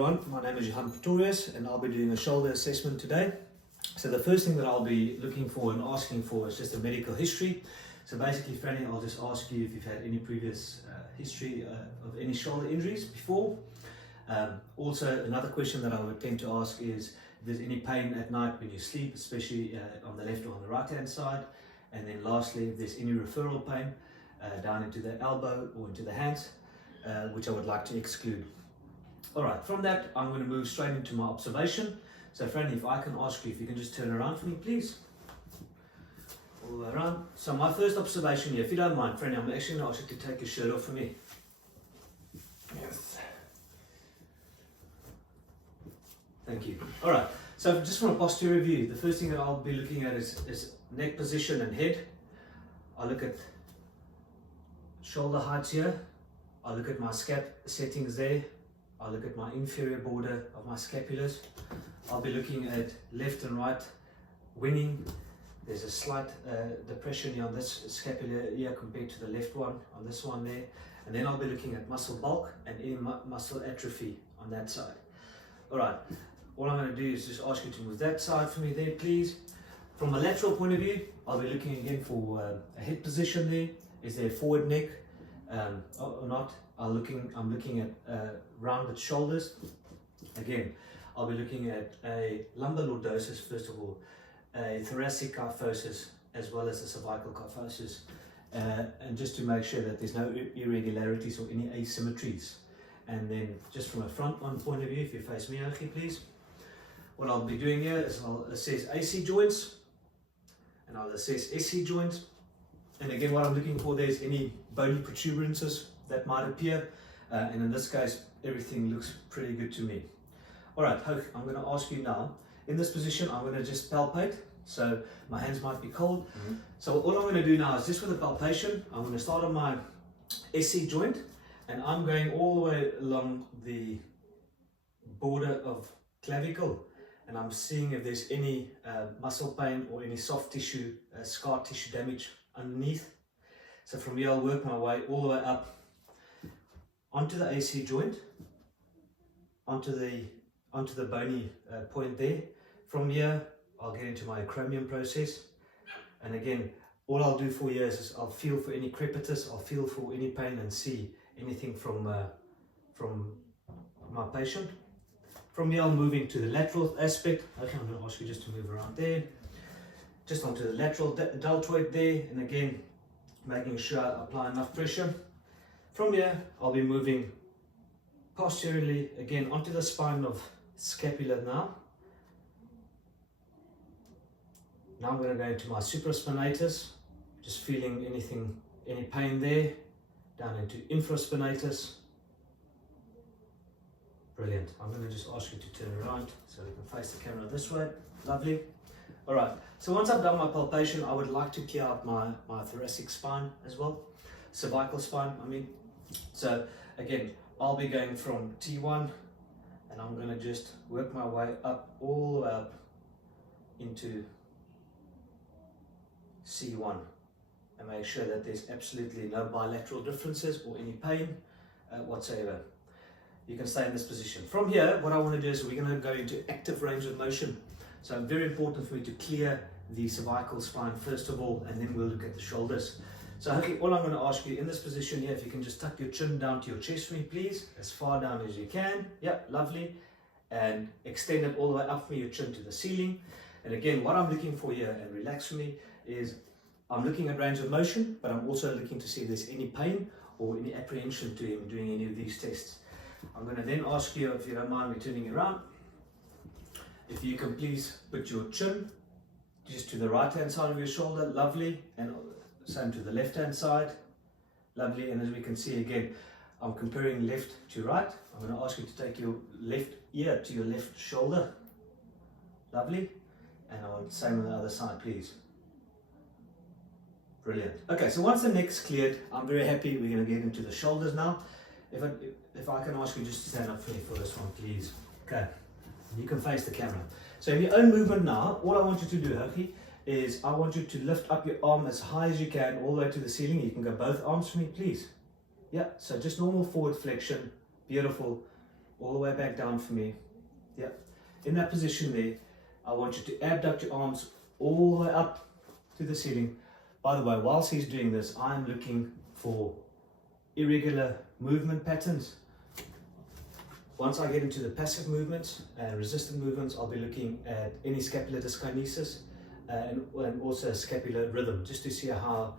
My name is Johan Pretorius and I'll be doing a shoulder assessment today. So the first thing that I'll be looking for and asking for is just a medical history. So basically, Franny, I'll just ask you if you've had any previous history of any shoulder injuries before. Also, another question that I would tend to ask is if there's any pain at night when you sleep, especially on the left or on the right hand side. And then lastly, if there's any referral pain down into the elbow or into the hands, which I would like to exclude. Alright, from that I'm going to move straight into my observation. So Franny, if I can ask you if you can just turn around for me please. All the way around. So my first observation here, if you don't mind Franny, I'm actually going to ask you to take your shirt off for me. Yes. Thank you. Alright, so just from a posterior view, the first thing that I'll be looking at is neck position and head. I'll look at shoulder heights here. I'll look at my scap settings there. I'll look at my inferior border of my scapulars. I'll be looking at left and right winging. There's a slight depression here on this scapula here compared to the left one, on this one there. And then I'll be looking at muscle bulk and any muscle atrophy on that side. Alright, all I'm going to do is just ask you to move that side for me there please. From a lateral point of view, I'll be looking again for a head position there. Is there a forward neck or not? I'm looking at rounded shoulders. Again, I'll be looking at a lumbar lordosis first of all, a thoracic kyphosis as well as a cervical kyphosis, and just to make sure that there's no irregularities or any asymmetries. And then just from a front one point of view, if you face me okay please, what I'll be doing here is I'll assess AC joints and I'll assess SC joints. And again, what I'm looking for there is any bony protuberances that might appear, and in this case everything looks pretty good to me. Alright, I'm going to ask you now, in this position I'm going to just palpate, so my hands might be cold. So all I'm going to do now is just for the palpation, I'm going to start on my SC joint and I'm going all the way along the border of clavicle and I'm seeing if there's any muscle pain or any soft tissue, scar tissue damage underneath. So from here I'll work my way all the way up onto the AC joint, onto the bony point there. From here I'll get into my acromion process, and again all I'll do for you is I'll feel for any crepitus, I'll feel for any pain and see anything from my patient. From here I'll move into the lateral aspect. Okay, I'm going to ask you just to move around there, just onto the lateral deltoid there, and again making sure I apply enough pressure. From here, I'll be moving posteriorly again onto the spine of scapula now. Now I'm going to go into my supraspinatus, just feeling any pain there, down into infraspinatus. Brilliant. I'm going to just ask you to turn around so we can face the camera this way. Lovely. Alright, so once I've done my palpation, I would like to clear out my thoracic spine as well, cervical spine, I mean. So again, I'll be going from T1 and I'm going to just work my way up, all the way up into C1 and make sure that there's absolutely no bilateral differences or any pain whatsoever. You can stay in this position. From here, what I want to do is we're going to go into active range of motion. So it's very important for me to clear the cervical spine first of all, and then we'll look at the shoulders. So okay, all I'm going to ask you in this position here, if you can just tuck your chin down to your chest for me please, as far down as you can. Yep, lovely. And extend it all the way up for me, your chin to the ceiling. And again, what I'm looking for here, and relax for me, is I'm looking at range of motion, but I'm also looking to see if there's any pain or any apprehension to him doing any of these tests. I'm going to then ask you, if you don't mind me turning around, if you can please put your chin just to the right hand side of your shoulder, lovely, and same to the left hand side, lovely. And as we can see again, I'm comparing left to right. I'm going to ask you to take your left ear to your left shoulder, lovely, and I want same on the other side please. Brilliant. Okay, so once the neck's cleared, I'm very happy. We're going to get into the shoulders now. If I can ask you just to stand up for me for this one please. Okay, you can face the camera. So in your own movement now, all I want you to do, Hoki, is I want you to lift up your arm as high as you can, all the way to the ceiling. You can go both arms for me, please. Yeah, so just normal forward flexion, beautiful. all the way back down for me. Yeah. In that position there, I want you to abduct your arms all the way up to the ceiling. By the way, whilst he's doing this, I'm looking for irregular movement patterns. Once I get into the passive movements and resistant movements, I'll be looking at any scapular dyskinesis and also scapular rhythm, just to see how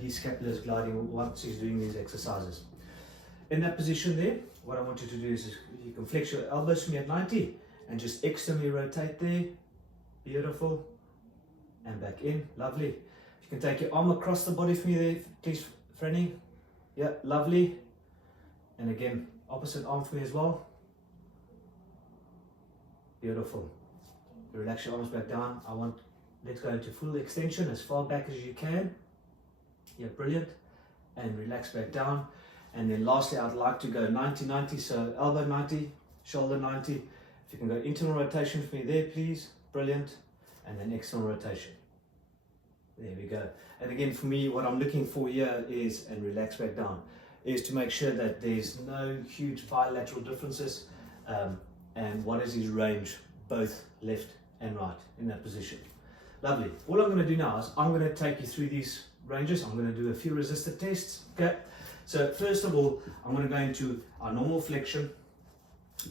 his scapula is gliding once he's doing these exercises. In that position there, what I want you to do is you can flex your elbows for me at 90 and just externally rotate there. Beautiful. And back in. Lovely. You can take your arm across the body for me there, please, Franny. Yeah, lovely. And again, opposite arm for me as well. Beautiful. Relax your arms back down. Let's go into full extension as far back as you can. Yeah, brilliant. And relax back down. And then lastly, I'd like to go 90-90, so elbow 90, shoulder 90. If you can go internal rotation for me there, please. Brilliant. And then external rotation. There we go. And again, for me, what I'm looking for here is, and relax back down, is to make sure that there's no huge bilateral differences. And what is his range, both left and right, in that position. Lovely. All I'm going to do now is I'm going to take you through these ranges. I'm going to do a few resistor tests. Okay. So first of all, I'm going to go into our normal flexion.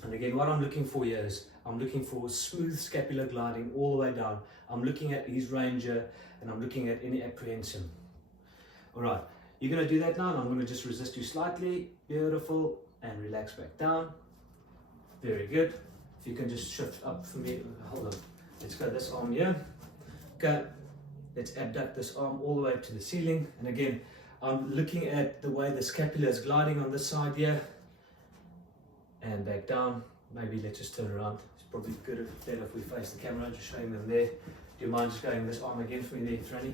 And again, what I'm looking for here is I'm looking for smooth scapular gliding all the way down. I'm looking at his range here, and I'm looking at any apprehension. All right, you're going to do that now, and I'm going to just resist you slightly. Beautiful. And relax back down. Very good. If you can just shift up for me. Hold on. Let's go this arm here. Okay. Let's abduct this arm all the way to the ceiling. And again, I'm looking at the way the scapula is gliding on this side here. And back down. Maybe let's just turn around. It's probably better if we face the camera, just showing them there. Do you mind just going this arm again for me there, Franny?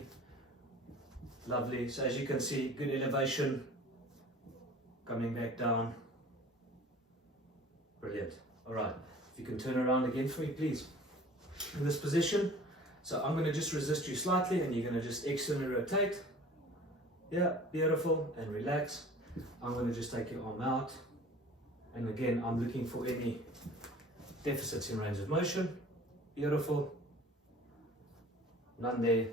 Lovely. So as you can see, good elevation. Coming back down. Brilliant. All right. If you can turn around again for me, please. In this position. So I'm going to just resist you slightly, and you're going to just externally rotate. Yeah, beautiful. And relax. I'm going to just take your arm out. And again, I'm looking for any deficits in range of motion. Beautiful. None there.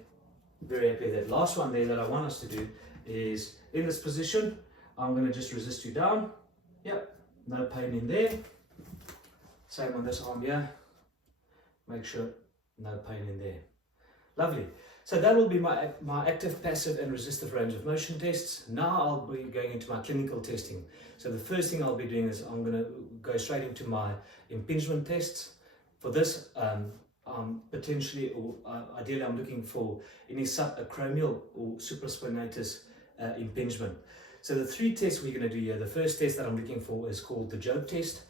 Very happy. That last one there that I want us to do is in this position. I'm going to just resist you down. Yep. No pain in there. Same on this arm here. Make sure no pain in there. Lovely. So that will be my active, passive and resistive range of motion tests. Now I'll be going into my clinical testing. So the first thing I'll be doing is I'm going to go straight into my impingement tests. For this, potentially, or ideally, I'm looking for any subacromial or supraspinatus impingement. So the three tests we're going to do here, the first test that I'm looking for is called the Jobe test,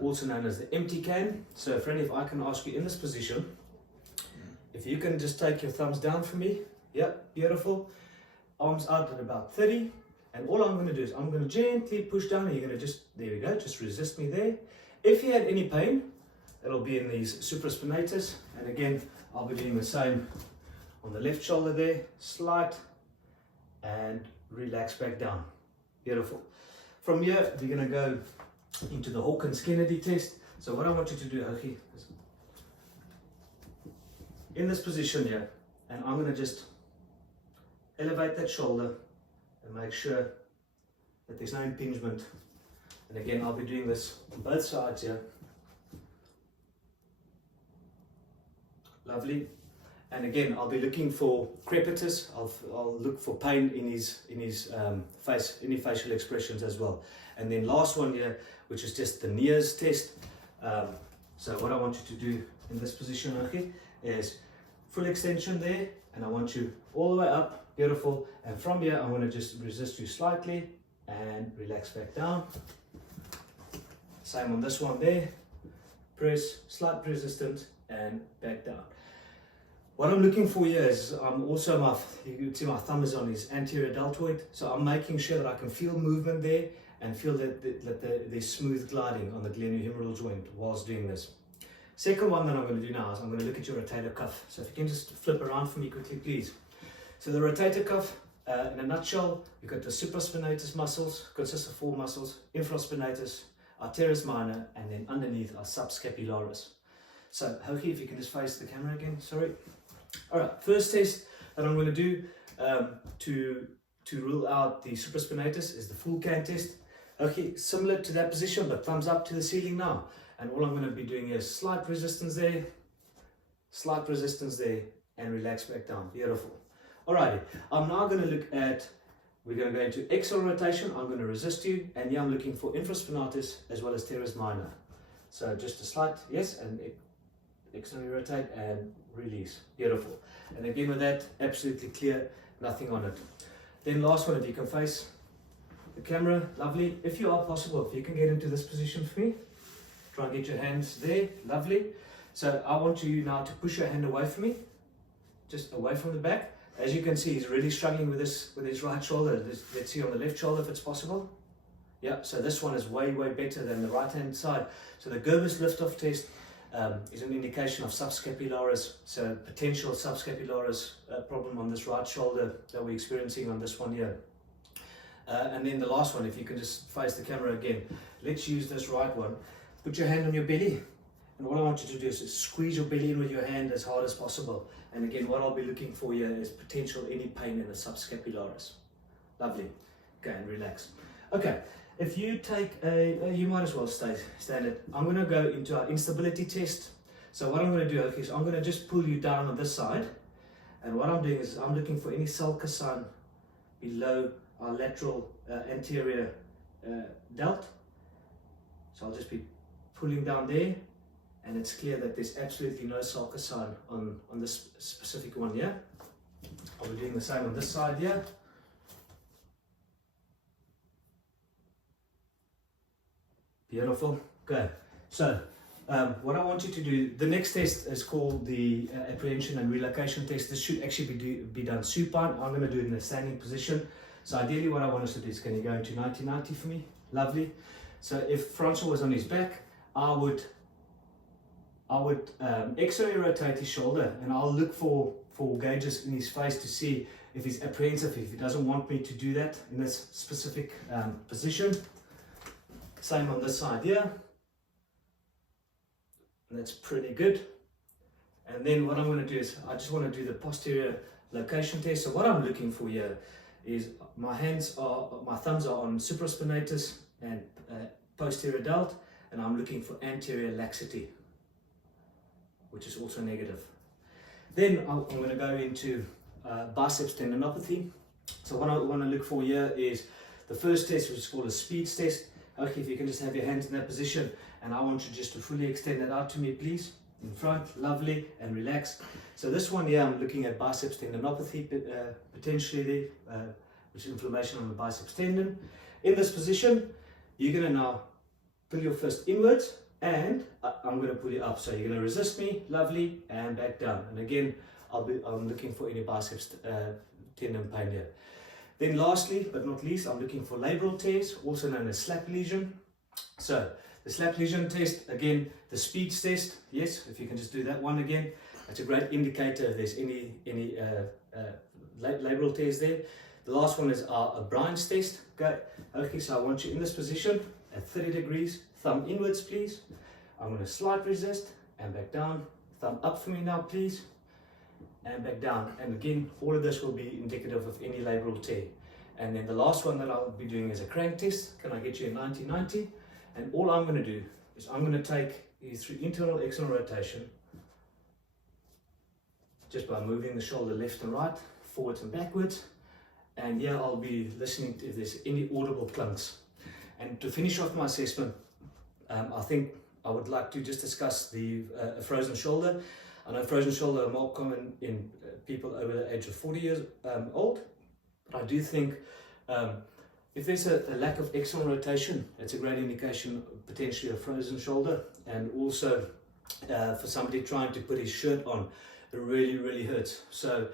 also known as the empty can. So Franny, if I can ask you in this position, if you can just take your thumbs down for me. Yep, beautiful. Arms out at about 30. And all I'm going to do is I'm going to gently push down, and you're going to just, there we go, just resist me there. If you had any pain, it'll be in these supraspinatus. And again, I'll be doing the same on the left shoulder there. Slight and relax back down. Beautiful. From here, we're going to go into the Hawkins-Kennedy test. So what I want you to do, Hoki, is in this position here, and I'm going to just elevate that shoulder and make sure that there's no impingement. And again, I'll be doing this on both sides here. Lovely. And again, I'll be looking for crepitus. I'll look for pain in his face, any facial expressions as well. And then last one here, which is just the Neers test. So what I want you to do in this position, okay, is full extension there, and I want you all the way up. Beautiful. And from here, I'm going to just resist you slightly and relax back down. Same on this one there. Press, slight resistance, and back down. What I'm looking for here is you can see my thumb is on his anterior deltoid, so I'm making sure that I can feel movement there and feel that there's smooth gliding on the glenohumeral joint whilst doing this. Second one that I'm going to do now is I'm going to look at your rotator cuff. So if you can just flip around for me quickly, please. So the rotator cuff, in a nutshell, you've got the supraspinatus muscles, consists of 4 muscles, infraspinatus, our teres minor, and then underneath our subscapularis. So Hoki, if you can just face the camera again, sorry. All right, first test that I'm going to do to rule out the supraspinatus is the full can test. Okay, similar to that position, but thumbs up to the ceiling now. And all I'm going to be doing is slight resistance there, and relax back down. Beautiful. Alrighty, I'm now going to look at, we're going to go into external rotation. I'm going to resist you, and yeah, I'm looking for infraspinatus as well as teres minor. So just a slight, yes, and externally rotate and release. Beautiful. And again with that, absolutely clear, nothing on it. Then last one, if you can face the camera, lovely. If you are possible, if you can get into this position for me, try and get your hands there, lovely. So I want you now to push your hand away from me, just away from the back. As you can see, he's really struggling with his right shoulder. Let's see on the left shoulder if it's possible. Yeah, so this one is way better than the right hand side. So the Gerber's lift-off test is an indication of subscapularis, so potential subscapularis problem on this right shoulder that we're experiencing on this one here. And then the last one, if you can just face the camera again, let's use this right one. Put your hand on your belly, and what I want you to do is squeeze your belly in with your hand as hard as possible. And again, what I'll be looking for here is potential any pain in the subscapularis. Lovely. Okay, and relax. Okay, if you take you might as well stay standard. I'm going to go into our instability test. So what I'm going to do, okay, is I'm going to just pull you down on this side, and what I'm doing is I'm looking for any sulcus sign below our lateral anterior delt. So I'll just be pulling down there, and it's clear that there's absolutely no sulcus sign on this specific one here. I'll be doing the same on this side here. Beautiful. Okay. So what I want you to do, the next test is called the apprehension and relocation test. This should actually be done supine. I'm going to do it in a standing position. So ideally what I want us to do is, can you go into 90-90 for me? Lovely. So if Francois was on his back, I would externally rotate his shoulder, and I'll look for gauges in his face to see if he's apprehensive, if he doesn't want me to do that in this specific position. Same on this side here. And that's pretty good. And then what I'm going to do is I just want to do the posterior location test. So what I'm looking for here is my thumbs are on supraspinatus and posterior delt, and I'm looking for anterior laxity, which is also negative. Then I'm going to go into biceps tendinopathy. So what I want to look for here is the first test, which is called a speed test. Okay, if you can just have your hands in that position, and I want you just to fully extend that out to me, please. In front, lovely, and relax. So this one here, I'm looking at biceps tendinopathy, potentially there, which is inflammation on the biceps tendon. In this position, you're going to now pull your fist inwards, and I'm going to pull you up. So you're going to resist me, lovely, and back down. And again, I'm looking for any biceps tendon pain here. Then lastly, but not least, I'm looking for labral tears, also known as slap lesion. So the slap lesion test, again, the speeds test, yes, if you can just do that one again. That's a great indicator if there's any labral tears there. The last one is our O'Brien's test. Okay, so I want you in this position at 30 degrees, thumb inwards, please. I'm going to slight resist and back down. Thumb up for me now, please. And back down. And again, all of this will be indicative of any labral tear. And then the last one that I'll be doing is a crank test. Can I get you a 90-90? And all I'm going to do is I'm going to take you through internal external rotation, just by moving the shoulder left and right, forwards and backwards. And here I'll be listening to if there's any audible clunks. And to finish off my assessment, I think I would like to just discuss the frozen shoulder. I know frozen shoulder are more common in people over the age of 40 years old, but I do think if there's a lack of external rotation, it's a great indication potentially of frozen shoulder. And also for somebody trying to put his shirt on, it really hurts. So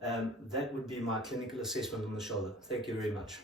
that would be my clinical assessment on the shoulder. Thank you very much.